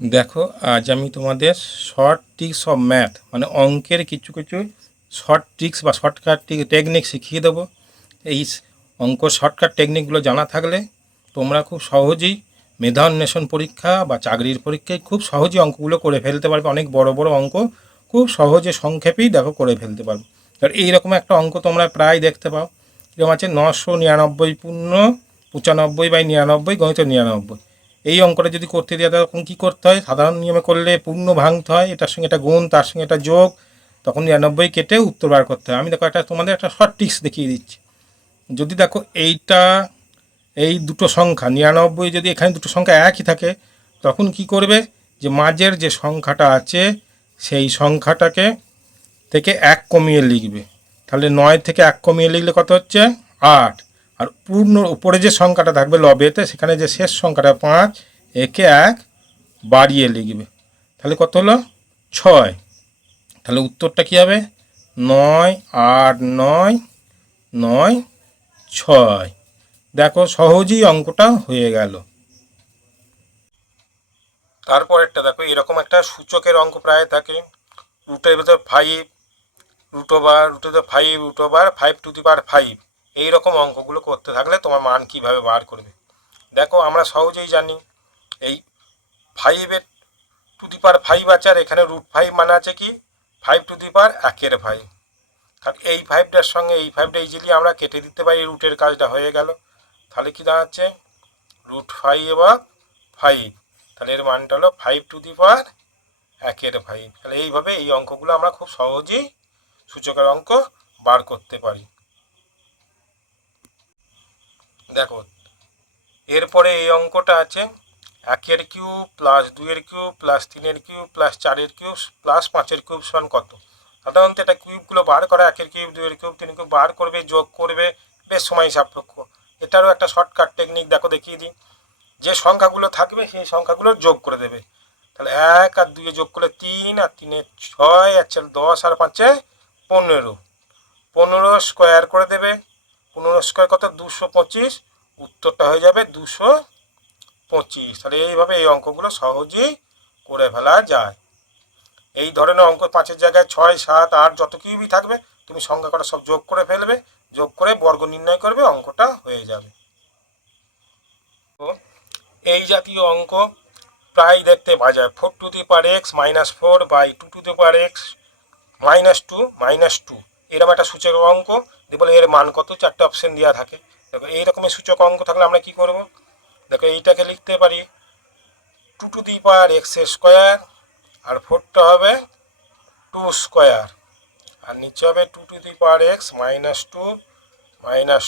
দেখো, আজ আমি তোমাদের শর্ট ট্রিক্স অফ ম্যাথ মানে অঙ্কের কিছু কিছু শর্ট ট্রিক্স বা শর্টকাট টেকনিক শিখিয়ে দেবো। এই অঙ্ক শর্টকাট টেকনিকগুলো জানা থাকলে তোমরা খুব সহজেই মেধা অন্বেষণ পরীক্ষা বা চাকরির পরীক্ষায় খুব সহজেই অঙ্কগুলো করে ফেলতে পারবে। অনেক বড় বড় অঙ্ক খুব সহজে সংক্ষেপেই দেখো করে ফেলতে পারবে। আর এইরকম একটা অঙ্ক তোমরা প্রায় দেখতে পাও, এরকম আছে 999 পূর্ণ 95/99 গণিত 99। এই অঙ্কটা যদি করতে দেওয়া তখন কী করতে হয়? সাধারণ নিয়মে করলে পূর্ণ ভাঙতে হয়, এটার সঙ্গে এটা গুণ, তার সঙ্গে এটা যোগ, তখন 99 কেটে উত্তর বার করতে হয়। আমি দেখো তোমাদের একটা শর্ট ট্রিক্স দেখিয়ে দিচ্ছি। যদি দেখো এই দুটো সংখ্যা 99, যদি এখানে দুটো সংখ্যা একই থাকে, তখন কি করবে? যে মাঝের যে সংখ্যাটা আছে সেই সংখ্যাটাকে থেকে 1 কমিয়ে লিখবে। তাহলে 9 থেকে 1 কমিয়ে লিখলে কত হচ্ছে? 8। আর পূর্ণ উপরে যে সংখ্যাটা থাকবে লবেতে, সেখানে যে শেষ সংখ্যাটা 5, একে 1 বাড়িয়ে লিখবে। তাহলে কত হলো? 6। তাহলে উত্তরটা কী হবে? 9, 8, 9, 9, 6। দেখো সহজেই অঙ্কটা হয়ে গেল। তারপরেরটা দেখো, এরকম একটা সূচকের অঙ্ক প্রায় থাকে, রুটের ভেতর 5, √5 এইরকম অঙ্কগুলো করতে থাকলে তোমার মান কিভাবে বার করবে। দেখো আমরা সহজেই জানি এই 5 আছে, আর এখানে √5 মানে আছে কি 5⁵ কারণ এই 5টার সঙ্গে এই 5টা ইজিলি আমরা কেটে দিতে পারি, রুটের কাজটা হয়ে গেল। তাহলে কি দাঁড়াচ্ছে? √5/5। তাহলে এর মানটা হলো 5⁵1। তাহলে এইভাবে এই অঙ্কগুলো আমরা খুব সহজেই সূচকের অঙ্ক বার করতে পারি। দেখো এরপরে এই অঙ্কটা আছে 1 cube plus 2 cube plus 3 cube plus 4 cube plus 5 cube সমান কত। সাধারণত এটা কিউবগুলো বার করা, 1 কিউব 2 কিউব 3 কিউব বার করবে, যোগ করবে, বেশ সময় সাপেক্ষ। এটারও একটা শর্টকাট টেকনিক দেখো দেখিয়ে দিই। যে সংখ্যাগুলো থাকবে সেই সংখ্যাগুলো যোগ করে দেবে। তাহলে 1 আর 2 যোগ করলে 3, আর 3 6, আর 4 10, আর 5 15। 15 স্কোয়ার করে দেবে। 15 স্কোয়ার কত? 225। উত্তরটা হয়ে যাবে 225। তাহলে এইভাবে এই অঙ্কগুলো সহজেই করে ফেলা যায়। এই ধরনের অঙ্ক 5-এর জায়গায় 6, 7, 8 যত কিউবই থাকবে, তুমি সংখ্যা কটা সব যোগ করে ফেলবে, যোগ করে বর্গ নির্ণয় করবে, অঙ্কটা হয়ে যাবে। এই জাতীয় অঙ্ক প্রায় দেখতে পাওয়া যায়। 4⁴x - 4/2⁴x -2 এরকম একটা সূচক অঙ্ক দিয়ে বলে এর মান কত, 4টে অপশন দেওয়া থাকে। দেখো এইরকমের সূচক অঙ্ক থাকলে আমরা কি করব? দেখো এইটাকে লিখতে পারি 2⁴x², আর 4টা হবে 2², আর নিচে হবে 2⁴x -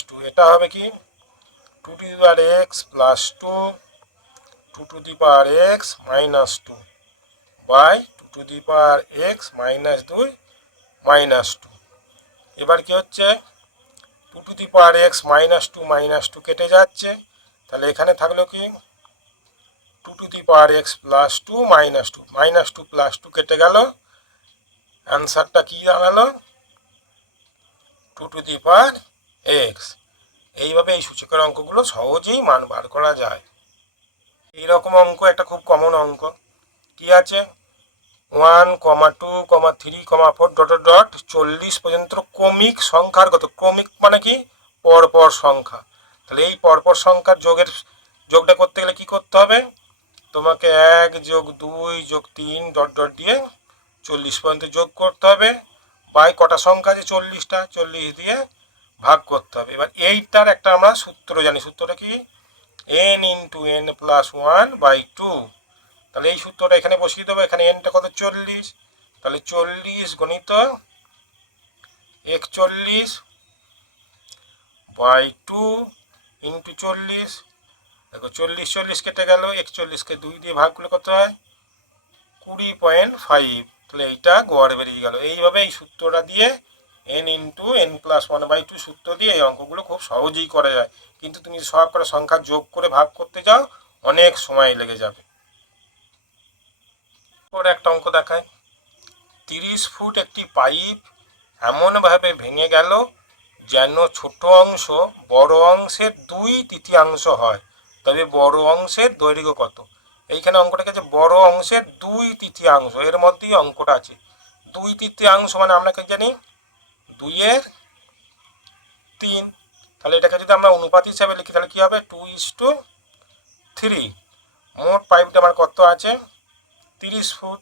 2 এটা হবে কি 2⁴x + 2 2⁴x - 2 বাই 2⁴x - 2 -2। এবার কি হচ্ছে? 2⁴x - 2 কেটে যাচ্ছে। তাহলে এখানে থাকলো কি 2⁴x + 2 -2 -2 + 2 কেটে গেল। অ্যান্সারটা কি দাঁড়ালো? 2⁴x। এইভাবে এই সূচকের অঙ্কগুলো সহজেই মান বার করা যায়। এইরকম অঙ্ক একটা খুব কমন অঙ্ক কি আছে, 1, 2, 3, 4 ... 40 পর্যন্ত ক্রমিক সংখ্যার কত। ক্রমিক মানে কি? পরপর সংখ্যা। তাহলে এই পরপর সংখ্যার যোগটা করতে গেলে কি করতে হবে? তোমাকে 1 + 2 + 3 ... দিয়ে 40 পর্যন্ত যোগ করতে হবে, বাই কটা সংখ্যা আছে? 40টা, 40 দিয়ে ভাগ করতে হবে। এবার এইটার একটা আমরা সূত্র জানি। সূত্রটা কি? n × n + 1/2। তাহলে এই সূত্রটা এখানে বসিয়ে দেবো। এখানে nটা কত? 40। তাহলে 40 × 41/2 × 40। দেখো 40 40 কেটে গেল, 41কে 2 দিয়ে ভাগ করলে কত হয়? 20.5। তাহলে এইটা গড় বেরিয়ে গেল। এইভাবে এই সূত্রটা দিয়ে n × n + 1/2 সূত্র দিয়ে এই অঙ্কগুলো খুব সহজেই করা যায়। কিন্তু তুমি সব করে সংখ্যা যোগ করে ভাগ করতে যাও, অনেক সময় লেগে যাবে। একটা অঙ্ক দেখায়, 30 ফুট একটি পাইপ এমনভাবে ভেঙে গেল যেন ছোট অংশ বড় অংশের 2/3 হয়, তবে বড় অংশের দৈর্ঘ্য কত। এইখানে অঙ্কটাকে যে বড় অংশের 2/3 এর মধ্যেই অঙ্কটা আছে। 2/3 মানে আমরা কি জানি 2/3। তাহলে এটাকে যদি আমরা অনুপাত হিসাবে লিখি তাহলে কি হবে 2:3। মোট পাইপটা আমার কত আছে 30 ফুট।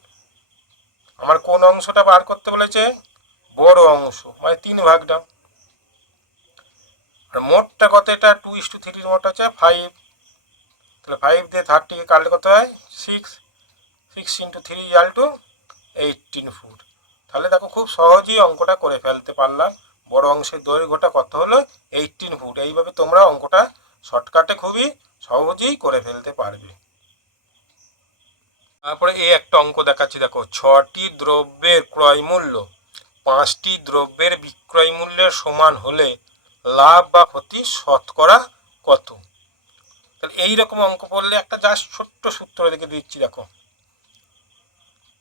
আমার কোন অংশটা বার করতে বলেছে বড় অংশ মানে 3/ভাগটা। আর মোটটা কত এটা 2:3 মোট আছে 5। তাহলে 5 দিয়ে 30কে কাটলে কত হয় 6। 6 × 3 = 18 ফুট। তাহলে দেখো খুব সহজেই অঙ্কটা করে ফেলতে পারলাম। বড় অংশের দৈর্ঘ্যটা কত হলো 18 ফুট। এইভাবে তোমরা অঙ্কটা শর্টকাটে খুবই সহজেই করে ফেলতে পারবে। তারপরে এই একটা অঙ্ক দেখাচ্ছি, দেখো 6টি দ্রব্যের ক্রয় মূল্য 5টি দ্রব্যের বিক্রয় মূল্যের সমান হলে লাভ বা ক্ষতি শতকরা কত। তাহলে এইরকম অঙ্ক করলে একটা জাস্ট ছোট্ট সূত্র দেখে দিচ্ছি, দেখো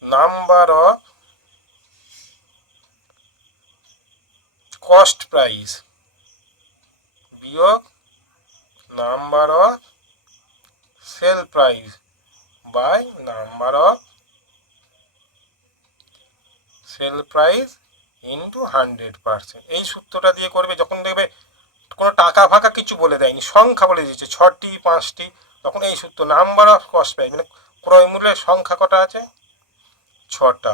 নাম্বার অফ কস্ট প্রাইস বিয়োগ number of sell price by number of sell price into 100%। এই সূত্রটা দিয়ে করবে। যখন দেখবে কোনো টাকা ফাঁকা কিছু বলে দেয়নি, সংখ্যা বলে দিয়েছে 6টি 5টি, তখন এই সূত্র নাম্বার অফ কস্ট প্রাইস মানে ক্রয় মূল্যের সংখ্যা কটা আছে 6টা,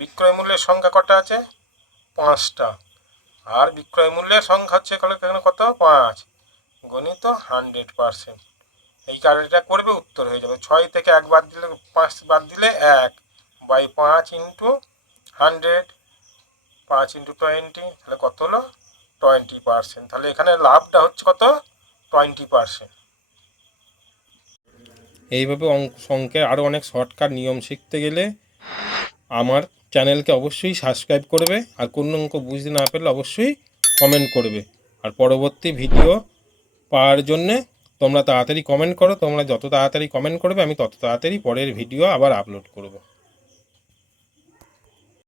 বিক্রয় মূল্যের সংখ্যা কটা আছে 5টা, আর বিক্রয় মূল্যের সংখ্যা হচ্ছে এখানে কত 5 গণিত 100%। এই কাজটা করবে উত্তর হয়ে যাবে। 6 থেকে 1 বাদ দিলে 5 বাদ দিলে 1/5 ইন্টু 100, 5 × 20, তাহলে কত হলো 20%। তাহলে এখানে লাভটা হচ্ছে কত 20%। এইভাবে অঙ্কের আরও অনেক শর্টকাট নিয়ম শিখতে গেলে আমার চ্যানেলকে অবশ্যই সাবস্ক্রাইব করবে, আর কোনো অঙ্ক বুঝতে না পারলে অবশ্যই কমেন্ট করবে। আর পরবর্তী ভিডিও পাওয়ার জন্যে তোমরা তাড়াতাড়ি কমেন্ট করো। তোমরা যত তাড়াতাড়ি কমেন্ট করবে আমি তত তাড়াতাড়ি পরের ভিডিও আবার আপলোড করব।